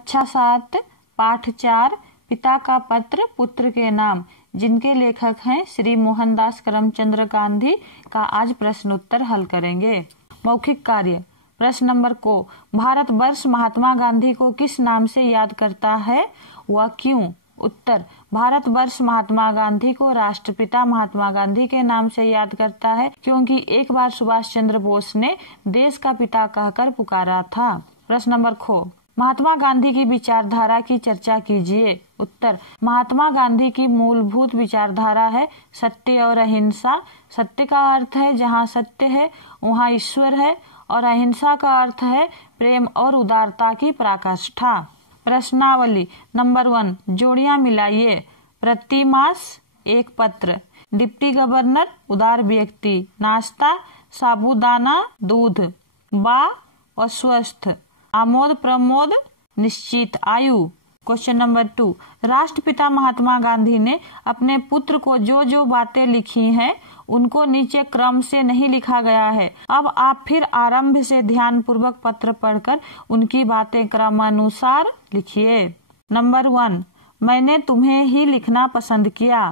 कक्षा 7 पाठ 4 पिता का पत्र पुत्र के नाम, जिनके लेखक हैं श्री मोहनदास करमचंद गांधी का आज प्रश्न उत्तर हल करेंगे। मौखिक कार्य। प्रश्न नंबर को, भारतवर्ष महात्मा गांधी को किस नाम से याद करता है व क्यों? उत्तर, भारतवर्ष महात्मा गांधी को राष्ट्रपिता महात्मा गांधी के नाम से याद करता है क्योंकि एक बार सुभाष चंद्र बोस ने देश का पिता कहकर पुकारा था। प्रश्न नंबर खो, महात्मा गांधी की विचारधारा की चर्चा कीजिए। उत्तर, महात्मा गांधी की मूलभूत विचारधारा है सत्य और अहिंसा। सत्य का अर्थ है जहाँ सत्य है वहाँ ईश्वर है और अहिंसा का अर्थ है प्रेम और उदारता की पराकाष्ठा। प्रश्नावली नंबर 1, जोड़ियां मिलाइए। प्रतिमास एक पत्र, डिप्टी गवर्नर उदार व्यक्ति, नाश्ता साबूदाना दूध, बा अस्वस्थ, आमोद प्रमोद निश्चित आयु। क्वेश्चन नंबर 2, राष्ट्रपिता महात्मा गांधी ने अपने पुत्र को जो जो बातें लिखी हैं उनको नीचे क्रम से नहीं लिखा गया है। अब आप फिर आरंभ से ध्यान पूर्वक पत्र पढ़कर उनकी बातें क्रमानुसार लिखिए। नंबर 1, मैंने तुम्हें ही लिखना पसंद किया।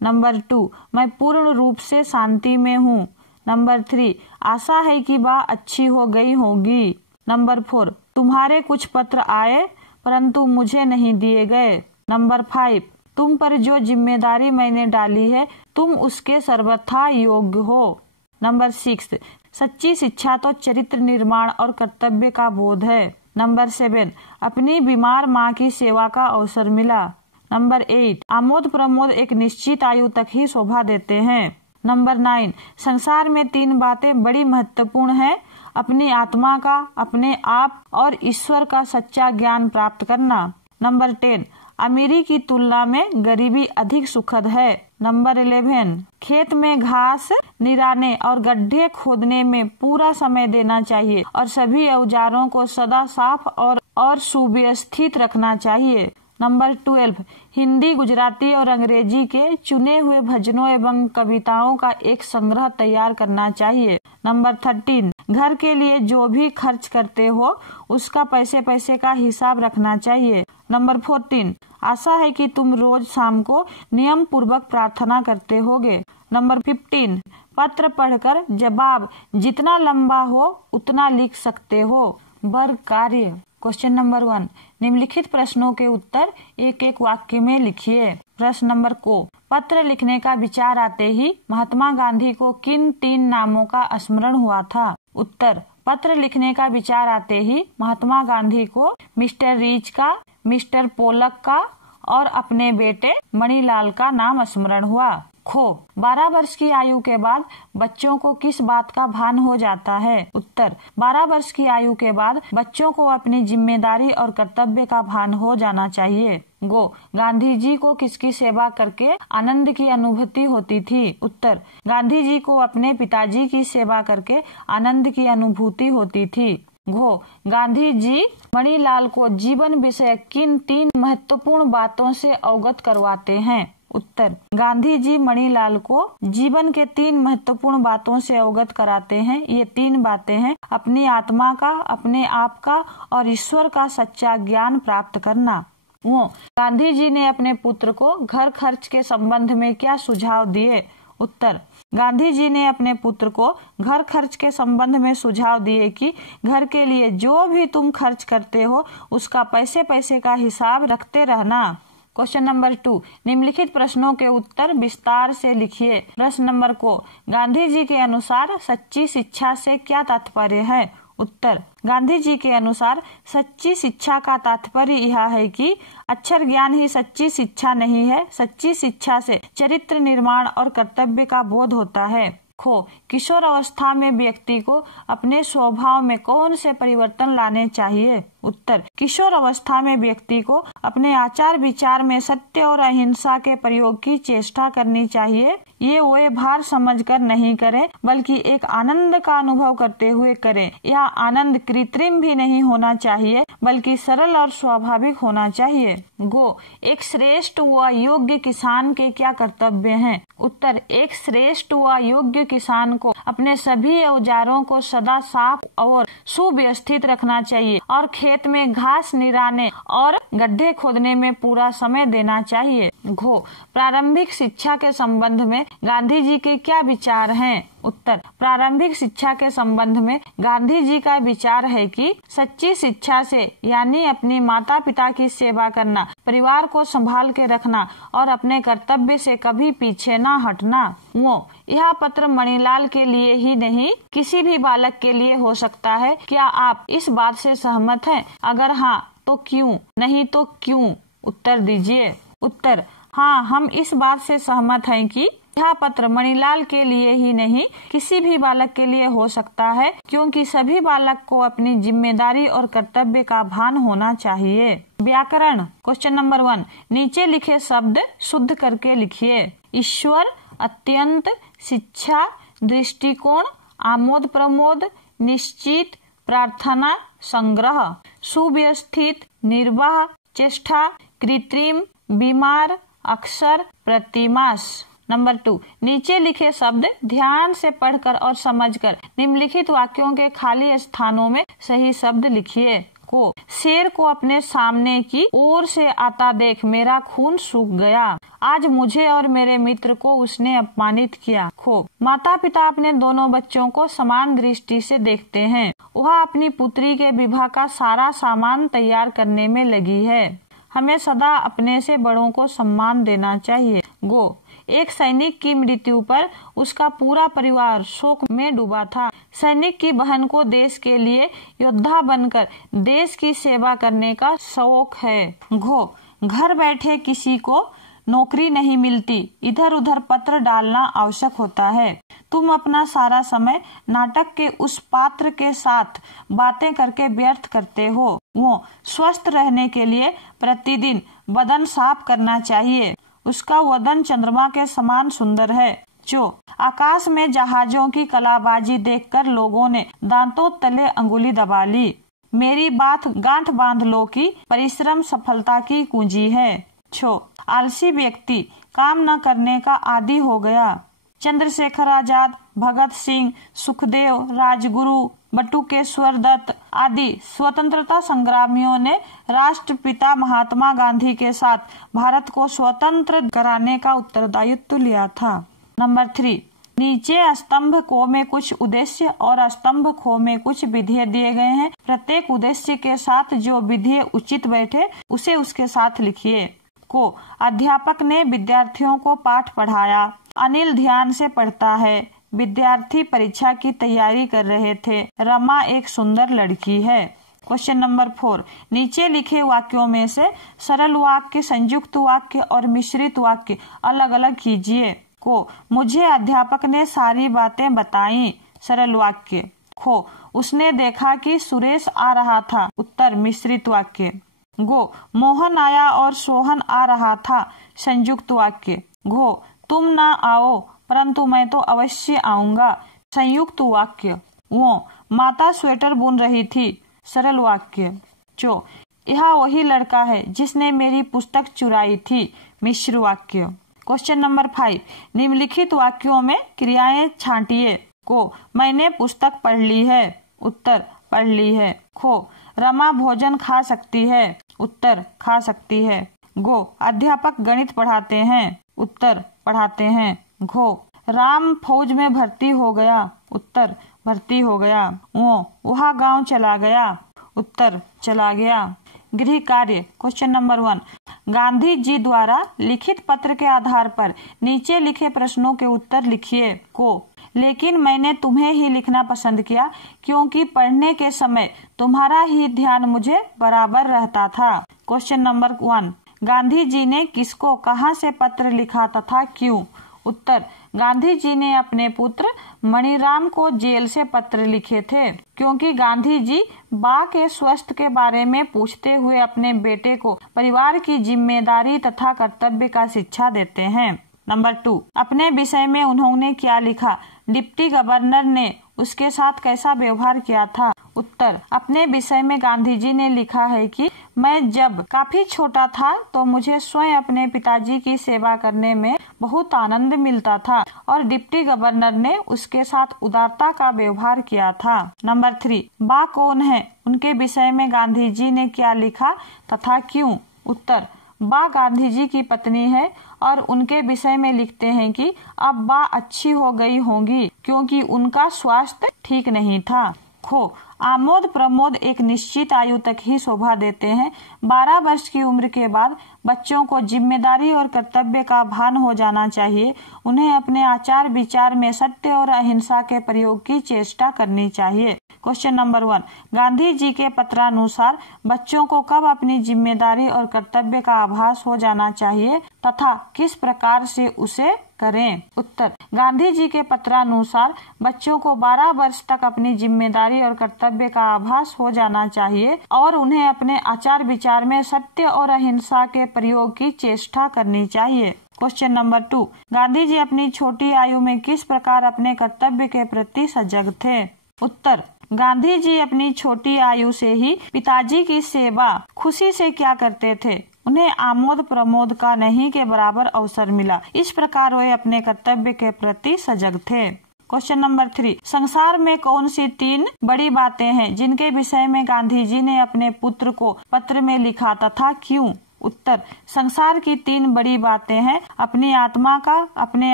नंबर 2, मैं पूर्ण रूप से शांति में हूँ। नंबर 3, आशा है कि बात अच्छी हो गई होगी। नंबर 4, तुम्हारे कुछ पत्र आए परंतु मुझे नहीं दिए गए। नंबर 5, तुम पर जो जिम्मेदारी मैंने डाली है तुम उसके सर्वथा योग्य हो। नंबर 6, सच्ची शिक्षा तो चरित्र निर्माण और कर्तव्य का बोध है। नंबर 7, अपनी बीमार माँ की सेवा का अवसर मिला। नंबर 8, आमोद प्रमोद एक निश्चित आयु तक ही शोभा देते हैं। नंबर 9, संसार में 3 बातें बड़ी महत्वपूर्ण है, अपनी आत्मा का, अपने आप और ईश्वर का सच्चा ज्ञान प्राप्त करना। नंबर 10, अमीरी की तुलना में गरीबी अधिक सुखद है। नंबर 11, खेत में घास निराने और गड्ढे खोदने में पूरा समय देना चाहिए और सभी औजारों को सदा साफ और सुव्यवस्थित रखना चाहिए। नंबर 12, हिंदी, गुजराती और अंग्रेजी के चुने हुए भजनों एवं कविताओं का एक संग्रह तैयार करना चाहिए। नंबर 13, घर के लिए जो भी खर्च करते हो उसका पैसे पैसे का हिसाब रखना चाहिए। नंबर 14, आशा है कि तुम रोज शाम को नियम पूर्वक प्रार्थना करते होगे। नंबर 15, पत्र पढ़कर जवाब जितना लंबा हो उतना लिख सकते हो। वर्ग कार्य। क्वेश्चन नंबर 1, निम्नलिखित प्रश्नों के उत्तर एक एक वाक्य में लिखिए। प्रश्न नंबर को, पत्र लिखने का विचार आते ही महात्मा गांधी को किन 3 नामों का स्मरण हुआ था? उत्तर, पत्र लिखने का विचार आते ही महात्मा गांधी को मिस्टर रीच का, मिस्टर पोलक का और अपने बेटे मणिलाल का नाम स्मरण हुआ। खो, 12 वर्ष की आयु के बाद बच्चों को किस बात का भान हो जाता है? उत्तर, 12 वर्ष की आयु के बाद बच्चों को अपनी जिम्मेदारी और कर्तव्य का भान हो जाना चाहिए। गो, गांधी जी को किसकी सेवा करके आनंद की अनुभूति होती थी? उत्तर, गांधी जी को अपने पिताजी की सेवा करके आनंद की अनुभूति होती थी। घो, गांधी जी मणिलाल को जीवन विषय किन 3 महत्वपूर्ण बातों से अवगत करवाते हैं? उत्तर, गांधी जी मणिलाल को जीवन के 3 महत्वपूर्ण बातों से अवगत कराते हैं। ये 3 बातें हैं अपनी आत्मा का, अपने आप का और ईश्वर का सच्चा ज्ञान प्राप्त करना। वो गांधी जी ने अपने पुत्र को घर खर्च के संबंध में क्या सुझाव दिए? उत्तर, गांधी जी ने अपने पुत्र को घर खर्च के संबंध में सुझाव दिए कि घर के लिए जो भी तुम खर्च करते हो उसका पैसे पैसे का हिसाब रखते रहना। क्वेश्चन नंबर 2, निम्नलिखित प्रश्नों के उत्तर विस्तार से लिखिए। प्रश्न नंबर को, गांधी जी के अनुसार सच्ची शिक्षा से क्या तात्पर्य है? उत्तर, गांधी जी के अनुसार सच्ची शिक्षा का तात्पर्य यह है कि अक्षर ज्ञान ही सच्ची शिक्षा नहीं है। सच्ची शिक्षा से चरित्र निर्माण और कर्तव्य का बोध होता है। खो, किशोर अवस्था में व्यक्ति को अपने स्वभाव में कौन से परिवर्तन लाने चाहिए? उत्तर, किशोर अवस्था में व्यक्ति को अपने आचार विचार में सत्य और अहिंसा के प्रयोग की चेष्टा करनी चाहिए ये वे भार समझकर नहीं करें, बल्कि एक आनंद का अनुभव करते हुए करें। यह आनंद कृत्रिम भी नहीं होना चाहिए, बल्कि सरल और स्वाभाविक होना चाहिए। गो, एक श्रेष्ठ व योग्य किसान के क्या कर्तव्य हैं? उत्तर, एक श्रेष्ठ व योग्य किसान को अपने सभी औजारों को सदा साफ और सुव्यवस्थित रखना चाहिए और खेत में घास निराने और गड्ढे खोदने में पूरा समय देना चाहिए। घो, प्रारंभिक शिक्षा के संबंध में गांधी जी के क्या विचार हैं? उत्तर, प्रारंभिक शिक्षा के संबंध में गांधी जी का विचार है कि सच्ची शिक्षा से, यानी अपनी माता पिता की सेवा करना, परिवार को संभाल के रखना और अपने कर्तव्य से कभी पीछे न हटना। वो, यह पत्र मणिलाल के लिए ही नहीं, किसी भी बालक के लिए हो सकता है। क्या आप इस बात से सहमत हैं? अगर हाँ तो क्यों? नहीं तो क्यों? उत्तर दीजिए। उत्तर, हाँ, हम इस बात से सहमत हैं कि यह पत्र मणिलाल के लिए ही नहीं, किसी भी बालक के लिए हो सकता है, क्योंकि सभी बालक को अपनी जिम्मेदारी और कर्तव्य का भान होना चाहिए। व्याकरण, क्वेश्चन नंबर 1, नीचे लिखे शब्द शुद्ध करके लिखिए। ईश्वर, अत्यंत, शिक्षा, दृष्टिकोण, आमोद प्रमोद, निश्चित, प्रार्थना, संग्रह, सुव्यवस्थित, निर्वाह, चेष्टा, कृत्रिम, बीमार, अक्षर, प्रतिमास। नंबर 2, नीचे लिखे शब्द ध्यान से पढ़कर और समझकर निम्नलिखित वाक्यों के खाली स्थानों में सही शब्द लिखिए। को, शेर को अपने सामने की ओर से आता देख मेरा खून सूख गया। आज मुझे और मेरे मित्र को उसने अपमानित किया। खो, माता पिता अपने दोनों बच्चों को समान दृष्टि से देखते हैं। वह अपनी पुत्री के विवाह का सारा सामान तैयार करने में लगी है। हमें सदा अपने से बड़ों को सम्मान देना चाहिए। गो, एक सैनिक की मृत्यु पर उसका पूरा परिवार शोक में डूबा था। सैनिक की बहन को देश के लिए योद्धा बनकर देश की सेवा करने का शौक है। घो, घर बैठे किसी को नौकरी नहीं मिलती, इधर उधर पत्र डालना आवश्यक होता है। तुम अपना सारा समय नाटक के उस पात्र के साथ बातें करके व्यर्थ करते हो। वो, स्वस्थ रहने के लिए प्रतिदिन बदन साफ करना चाहिए। उसका वदन चंद्रमा के समान सुंदर है। जो, आकाश में जहाजों की कलाबाजी देखकर लोगों ने दांतों तले अंगुली दबा ली। मेरी बात गांठ बांध लो कि परिश्रम सफलता की कुंजी है। छो, आलसी व्यक्ति काम न करने का आदी हो गया। चंद्रशेखर आजाद, भगत सिंह, सुखदेव, राजगुरु, बटुकेश्वर दत्त आदि स्वतंत्रता संग्रामियों ने राष्ट्रपिता महात्मा गांधी के साथ भारत को स्वतंत्र कराने का उत्तरदायित्व लिया था। नंबर 3, नीचे स्तंभ को में कुछ उद्देश्य और स्तंभ खो में कुछ विधेय दिए गए हैं। प्रत्येक उद्देश्य के साथ जो विधेय उचित बैठे उसे उसके साथ लिखिए। को, अध्यापक ने विद्यार्थियों को पाठ पढ़ाया। अनिल ध्यान से पढ़ता है। विद्यार्थी परीक्षा की तैयारी कर रहे थे। रमा एक सुंदर लड़की है। क्वेश्चन नंबर 4, नीचे लिखे वाक्यों में से सरल वाक्य, संयुक्त वाक्य और मिश्रित वाक्य अलग अलग कीजिए। को, मुझे अध्यापक ने सारी बातें बताई। सरल वाक्य। खो, उसने देखा कि सुरेश आ रहा था। उत्तर, मिश्रित वाक्य। गो, मोहन आया और सोहन आ रहा था। संयुक्त वाक्य। घो, तुम ना आओ परंतु मैं तो अवश्य आऊंगा। संयुक्त वाक्य। वो, माता स्वेटर बुन रही थी। सरल वाक्य। जो, यह वही लड़का है जिसने मेरी पुस्तक चुराई थी। मिश्र वाक्य। क्वेश्चन नंबर 5, निम्नलिखित वाक्यों में क्रियाएं छांटिए। को, मैंने पुस्तक पढ़ ली है। उत्तर, पढ़ ली है। खो, रमा भोजन खा सकती है। उत्तर, खा सकती है। गो, अध्यापक गणित पढ़ाते हैं। उत्तर, पढ़ाते हैं। घो, राम फौज में भर्ती हो गया। उत्तर, भर्ती हो गया। वो, वह गांव चला गया। उत्तर, चला गया। गृह कार्य। क्वेश्चन नंबर 1, गांधी जी द्वारा लिखित पत्र के आधार पर नीचे लिखे प्रश्नों के उत्तर लिखिए। को, लेकिन मैंने तुम्हें ही लिखना पसंद किया क्योंकि पढ़ने के समय तुम्हारा ही ध्यान मुझे बराबर रहता था। क्वेश्चन नंबर 1, गांधी जी ने किसको कहां से पत्र लिखा तथा क्यों? उत्तर, गांधी जी ने अपने पुत्र मणिराम को जेल से पत्र लिखे थे क्योंकि गांधी जी बा के स्वास्थ्य के बारे में पूछते हुए अपने बेटे को परिवार की जिम्मेदारी तथा कर्तव्य का शिक्षा देते हैं। नंबर 2, अपने विषय में उन्होंने क्या लिखा? डिप्टी गवर्नर ने उसके साथ कैसा व्यवहार किया था? उत्तर, अपने विषय में गांधी जी ने लिखा है कि मैं जब काफी छोटा था तो मुझे स्वयं अपने पिताजी की सेवा करने में बहुत आनंद मिलता था और डिप्टी गवर्नर ने उसके साथ उदारता का व्यवहार किया था। नंबर 3, बा कौन है? उनके विषय में गांधी जी ने क्या लिखा तथा क्यों? उत्तर, बा गांधी जी की पत्नी है और उनके विषय में लिखते हैं कि अब बा अच्छी हो गई होंगी क्योंकि उनका स्वास्थ्य ठीक नहीं था। खो, आमोद प्रमोद एक निश्चित आयु तक ही शोभा देते हैं। 12 वर्ष की उम्र के बाद बच्चों को जिम्मेदारी और कर्तव्य का भान हो जाना चाहिए। उन्हें अपने आचार विचार में सत्य और अहिंसा के प्रयोग की चेष्टा करनी चाहिए। क्वेश्चन नंबर 1, गांधी जी के पत्रानुसार बच्चों को कब अपनी जिम्मेदारी और कर्तव्य का आभास हो जाना चाहिए तथा किस प्रकार से उसे करें? उत्तर, गांधी जी के पत्रानुसार बच्चों को 12 वर्ष तक अपनी जिम्मेदारी और कर्तव्य का आभास हो जाना चाहिए और उन्हें अपने आचार विचार में सत्य और अहिंसा के प्रयोग की चेष्टा करनी चाहिए। क्वेश्चन नंबर 2, गांधी जी अपनी छोटी आयु में किस प्रकार अपने कर्तव्य के प्रति सजग थे? उत्तर, गांधी जी अपनी छोटी आयु से ही पिताजी की सेवा खुशी से क्या करते थे? उन्हें आमोद प्रमोद का नहीं के बराबर अवसर मिला। इस प्रकार वे अपने कर्तव्य के प्रति सजग थे। क्वेश्चन नंबर 3, संसार में कौन सी 3 बड़ी बातें हैं जिनके विषय में गांधी जी ने अपने पुत्र को पत्र में लिखा तथा क्यों? उत्तर, संसार की 3 बड़ी बातें हैं अपनी आत्मा का, अपने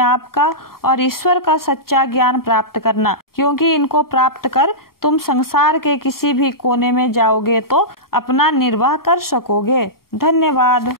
आप का और ईश्वर का सच्चा ज्ञान प्राप्त करना, क्योंकि इनको प्राप्त कर तुम संसार के किसी भी कोने में जाओगे तो अपना निर्वाह कर सकोगे। धन्यवाद।